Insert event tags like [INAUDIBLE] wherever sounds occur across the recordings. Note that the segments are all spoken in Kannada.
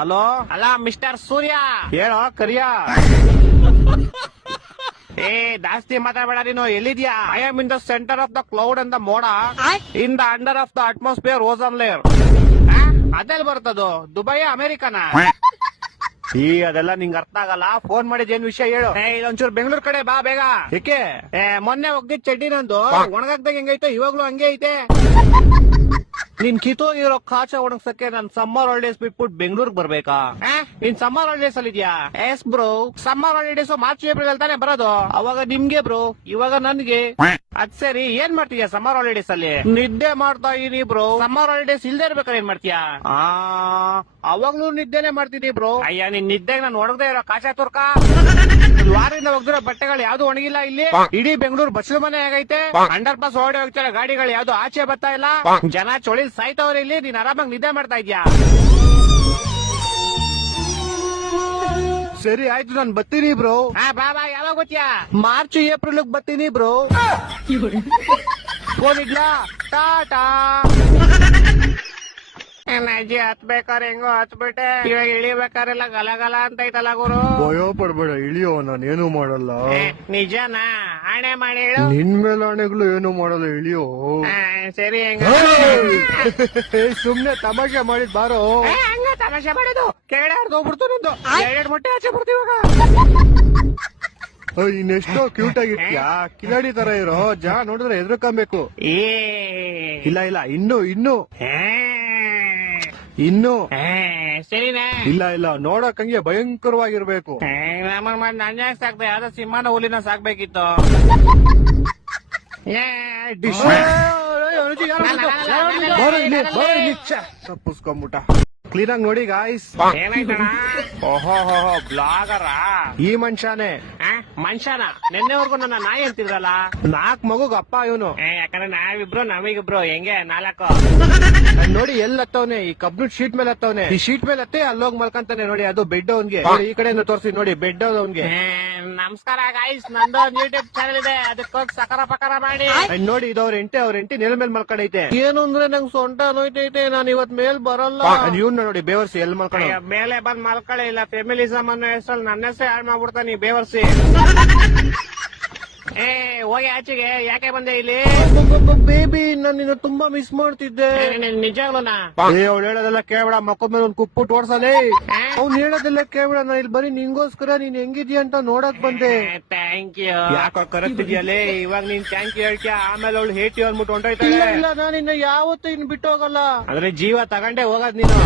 ಹಲೋ? ಅಲ್ಲ ಮಿಸ್ಟರ್ ಸೂರ್ಯ. ಹೇಳೋ ಕರಿಯ? ಏ ಜಾಸ್ತಿ ಮಾತಾಡಬೇಡ ನೀನು. ಎಲ್ಲಿದ್ಯಾ? I am in the centre of the cloud and the ಮೋಡ in the under of the atmosphere ozone layer ಅದೆಲ್ಲಿ ಬರ್ತದೋ ದುಬೈ ಅಮೆರಿಕನ? ಈ ಅದೆಲ್ಲ ನಿಂಗ್ ಅರ್ಥ ಆಗಲ್ಲ? ಫೋನ್ ಮಾಡಿದ್ ಏನ್ ವಿಷಯ ಹೇಳು? ಏ ಇದೊಂಚೂರು ಬೆಂಗಳೂರು ಕಡೆ ಬಾ ಬೇಗ. ಏಕೆ? ಏ ಮೊನ್ನೆ ಒಗ್ದಿದ್ ಚಡ್ಡಿ ನಂದು. ಒಣಗಾಕ್ದಾಗ ಹೆಂಗೈತೆ? ಇವಾಗ್ಲೂ ಹಂಗೆ ಐತೆ. ನಿನ್ ಕಿತ್ತೋಗಿರೋ ಕಾಚ ಒಣಗ್ಸಕ್ಕೆ ನಾನ್ ಸಮ್ಮರ್ ಹಾಲಿಡೇಸ್ ಬಿಟ್ಬಿಟ್ಟು ಬೆಂಗಳೂರಿಗೆ ಬರ್ಬೇಕಾ? ನಿನ್ ಸಮ್ಮರ್ ಹಾಲಿಡೇಸ್ ಅಲ್ಲಿ ಇದೆಯಾ? Yes bro summer holidays March April ಅಲ್ಲಿ ತಾನೇ ಬರೋದು. ಅವಾಗ ನಿಮ್ಗೆ ಬ್ರೋ ಇವಾಗ ನನ್ಗೆ. ಅದ್ ಸರಿ ಏನ್ ಮಾಡ್ತೀಯ ಸಮ್ಮರ್ ಹಾಲಿಡೇಸ್ ಅಲ್ಲಿ? ನಿದ್ದೆ ಮಾಡ್ತಾ ಇದೀನಿ ಬ್ರೋ. ಸಮ್ಮರ್ ಹಾಲಿಡೇಸ್ ಇಲ್ದೇ ಇರ್ಬೇಕಾದ್ರೆ ಏನ್ ಮಾಡ್ತೀಯಾ? ಆ ಅವಾಗ್ಲೂ ನಿದ್ದೆನೆ ಮಾಡ್ತಿದೀನಿ ಬ್ರೋ. ಅಯ್ಯ ನೀನ್ ನಿದ್ದೆಗೆ ನಾನು ಹೊಡೆದೇ ಇರೋ ಕಾಶ ತುರ್ಕ. ವಾರದಿಂದ ಒಗ್ದಿರೋ ಬಟ್ಟೆಗಳು ಯಾವ್ದು ಒಣಗಿಲ್ಲ ಇಲ್ಲಿ. ಇಡೀ ಬೆಂಗಳೂರು ಬಸ್ಲು ಮನೆ ಆಗೈತೆ. ಅಂಡರ್ ಪಾಸ್ ಓಡಿ ಹೋಗ್ತಾರೆ ಗಾಡಿಗಳು ಯಾವ್ದು ಆಚೆ ಬರ್ತಾ ಇಲ್ಲ. ಜನ ಚೊಳಿ ಸಾಯ್ತವ್ರೆ ಇಲ್ಲಿ. ನೀನ್ ಆರಾಮಾಗಿ ನಿದ್ದೆ ಮಾಡ್ತಾ ಇದ್ಯಾ? ಸರಿ ಆಯ್ತು ನಾನು ಬರ್ತೀನಿ ಬ್ರೋ. ಹಾ ಬಾ ಬಾ ಯಾವಾಗ ಗೊತ್ತೀಯಾ ಮಾರ್ಚ್ ಏಪ್ರಿಲ್ ಬರ್ತೀನಿ ಬ್ರೋ. [LAUGHS] ಫೋನ್ ಇಡ್ಲಾ? ಟಾಟಾ. ಏನ್ ಅಜ್ಜಿ ಹತ್ಬೇಕಾರೆ ಹೆಂಗೋ ಹತ್ಬಿಟ್ಟೆ. ಇವಾಗ ಇಳಿಬೇಕಾರೆಲ್ಲ ಗಲ ಗಲ ಅಂತ ಐತಲ್ಲ ಗುರು. ಭಯ ಪಡ್ಬೇಡ ಇಳಿಯೋ ನಾನು ಏನು ಮಾಡಲ್ಲ. ನಿಜನಾ? ಆಣೆ ಮಾಡಿ ಹೇಳು. ನಿನ್ ಮೇಲೆ ಆಣೆಗಳು ಏನು ಮಾಡಲ್ಲ ಇಳಿಯೋ. ಆ, ಸರಿ ಹೆಂಗ? ಸುಮ್ನೆ ತಮಾಷೆ ಮಾಡಿದ್ ಬಾರೋ. ಹಂಗ ತಮಾಷೆ ಮಾಡಿದ್ದು ಕೆಳಗಡೆ ಹರಿದು ಹೋಗ್ಬಿಡ್ತು ನಿಂದು. ಎರಡು ಮೊಟ್ಟೆ ಆಚೆ ಬರ್ತೀವಿ ಇವಾಗ. ಇನ್ನೆಷ್ಟೋ ಕ್ಯೂಟ್ ಆಗಿರ್ತೀಯಾ ಕಿಲಾಡಿ ತರ ಇರೋ. ಜಾ ನೋಡಿದ್ರೆ ಎದ್ರಕಂಬೇಕು ಏ. ಇಲ್ಲ ಇಲ್ಲ ಇನ್ನು ಇನ್ನು. ಏ, ಇನ್ನು ಸರಿನಾ ಇಲ್ಲ ಇಲ್ಲ ನೋಡಕ್ ಹಂಗೆ ಭಯಂಕರವಾಗಿರ್ಬೇಕು ನಮ್ಮನ್ ಮಾಡಿ ಯಾಕೆ ಸಾಕ್ದೆ ಯಾವ್ದೋ ಸಿಂಹನ ಹುಲಿನ ಸಾಕ್ಬೇಕಿತ್ತು ಏ ಡಿಶ್ ತಪ್ಪಿಸ್ಕೊಂಬಿಟ್ಟ ಕ್ಲೀನ್ ಆಗಿ ನೋಡಿ ಗಾಯ್ಸ್ ಓಹೋ ಹೋ ಬ್ಲಾಗರ? ಈ ಮನುಷ್ಯನೇ. ಮನುಷ್ಯನ? ನಿನ್ನೆವರೆಗೂ ನನ್ನ ನಾಯಿ ಅಂತಿದ್ರಲ್ಲ? ನಾಲ್ಕ್ ಮಗುಗ್ ಅಪ್ಪ ಇವನು. ಏ, ಯಾಕಂದ್ರೆ ನಾವಿಬ್ರು ನಮಗಿಬ್ರು. ಹೆಂಗೆ? ನಾಲ್ಕು. ನೋಡಿ ಎಲ್ಲಿ ಹತ್ತವನೆ? ಈ ಕಬ್ಬಿಣ ಶೀಟ್ ಮೇಲೆ ಹತ್ತವನೆ. ಈ ಶೀಟ್ ಮೇಲೆ ಹತ್ತೆ ಅಲ್ಲೋಗಿ ಮಲ್ಕಂತಾನೆ ನೋಡಿ ಅದು ಬೆಡ್ ಅವನ್ಗೆ. ನೋಡಿ, ಈ ಕಡೆಯಿಂದ ತೋರಿಸಿ ನೋಡಿ ಬೆಡ್ ಅವನ್ಗೆ. ನಮಸ್ಕಾರ ಗಾಯ್ಸ್ ನಂದು ಯೂಟ್ಯೂಬ್ ಚಾನಲ್ ಇದೆ ಅದಕ್ಕೋಗಿ ಸಕರ ಪಕರ ಮಾಡಿ. ನೋಡಿ ಇದು ಅವ್ರ ಎಂಟೆ ಅವ್ರ ಎಂಟಿ ನೆಲ ಮೇಲೆ ಮಲ್ಕೊಂಡೈತೆ ಏನು ಅಂದ್ರೆ ನಂಗ್ ಸೊಂಟ ನೋಯ್ತೈತೆ ನಾನ್ ಇವತ್ ಮೇಲ್ ಬರಲ್ಲ. ಇವ್ನ ನೋಡಿ ಬೇವರ್ಸಿ ಎಲ್ ಮಲ್ಕೊಂಡ ಮೇಲೆ ಬಂದ್ ಮಲ್ಕೊಳ್ಳಿ ಇಲ್ಲ ಫೆಮಿಲಿಸಮ್ ಅನ್ನೋ ಹೆಸರಲ್ಲಿ ನನ್ನ ಹೆಸರು ಹಾಳು ಮಾಡ್ಬಿಡ್ತಾನೆ ಬೇವರ್ಸಿ. ಏ ಹೋಗಿ ಆಚೆಗೆ ಯಾಕೆ ಬಂದೆ ಇಲ್ಲಿ? ಬೇಬಿ ನಾನು ನಿನ್ನ ತುಂಬಾ ಮಿಸ್ ಮಾಡ್ತಿದ್ದೆ. ನಿಜಾಗ್ಲೂನಾ ಏ ಅವ್ಳು ಹೇಳೋದೆಲ್ಲ ಕೇಳಬೇಡ ಮಕ್ಕದ ಮೇಲೆ ಒಂದ್ ಕುಪ್ಪುಟ್ ಓಡ್ಸಲೇ ಅವ್ನು ಹೇಳೋದೆಲ್ಲ ಕೇಳ್ಬೇಡ ನಾ ಇಲ್ಲಿ ಬರೀ ನಿಂಗೋಸ್ಕರ ನೀನ್ ಹೆಂಗಿದ್ಯಾ ಅಂತ ನೋಡಕ್ ಬಂದೆ. ಥ್ಯಾಂಕ್ ಯು ಯಾಕ ಕರೆಕ್ಟಿದ್ಯಲ್ಲೇ ಇವಾಗ ನೀನ್ ಥ್ಯಾಂಕ್ ಯು ಹೇಳ್ತೀಯ ಆಮೇಲೆ ಅವಳು ಹೇಟಿ ಅಂದ್ಬಿಟ್ಟು ಹೊಂಟೋಯ್ತಾಳೆ. ಇಲ್ಲ ನಾನು ಇನ್ನ ಯಾವತ್ತೂ ಇನ್ ಬಿಟ್ಟು ಹೋಗಲ್ಲ. ಅಂದ್ರೆ ಜೀವ ತಗೊಂಡೇ ಹೋಗೋದ್ ನೀನು.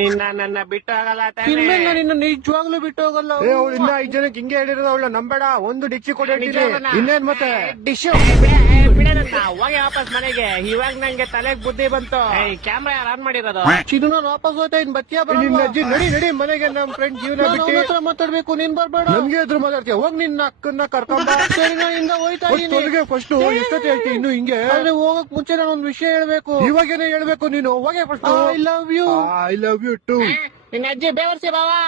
ನೀನ್ ನನ್ನ ಬಿಟ್ಟು ಹೋಗಲ್ಲ ತಾನೇ? ಇನ್ಮೇಲೆ ನಾನು ಇನ್ನು ನಿಜವಾಗ್ಲೂ ಬಿಟ್ಟು ಹೋಗಲ್ಲ ಏ ಅವಳು ಇನ್ನ ಐದ್ ಜನಕ್ಕೆ ಹಿಂಗೆ ಹೇಳಿರೋದು ಅವಳ ನಂಬೇಡ. ಒಂದು ಡಿಚ್ಚಿ ಕೊಡಿ? ಇನ್ನೇನ್ ಮತ್ತೆ? ಡಿಶ್ ಹೋಗಿ ವಾಪಸ್ ಮನೆಗೆ. ಇವಾಗ ನಂಗೆ ತಲೆಗ್ ಬುದ್ಧಿ ಬಂತು. ಕ್ಯಾಮ್ರಾ ಯಾರು ಆನ್ ಮಾಡಿರೋದು? ಇದು ನಾನು ವಾಪಸ್ ಹೋಗ್ತಾ ಇನ್ ಬರ ನಿನ್ನ ಅಜ್ಜಿ ನಡಿ ನಡಿ. ಮನೆಗೆ ನಮ್ ಫ್ರೆಂಡ್ ಜೀವನ ಬಿಟ್ಟು. ಮಾತಾಡ್ಬೇಕು. ನೀನ್ ಬರ್ಬೇಡ. ನಮ್ಗೆ ಎದ್ರು ಮಾತಾಡ್ತೀಯ? ಹೋಗ್ ನಿನ್ನ ಅಕ್ಕನ್ನ ಕರ್ಕೊಂಡ ಸರಿ ನಾನು ಹಿಂಗ ಹೋಯ್ತಾ ಇದ್ದೀನಿ. ಫಸ್ಟ್ ಎಷ್ಟೊತ್ತಿ ಹೇಳ್ತೀನಿ ಇನ್ನು ಹಿಂಗೆ? ಆದ್ರೆ ಹೋಗಕ್ ಮುಂಚೆ ನಾನು ಒಂದ್ ವಿಷಯ ಹೇಳ್ಬೇಕು. ಇವಾಗೇನೆ ಹೇಳ್ಬೇಕು ನೀನು. ಹೋಗೇ first I love you I love you too ನಿನ್ನ ಅಜ್ಜಿ ಬೇವರ್ಸಿ ಬಾವಾ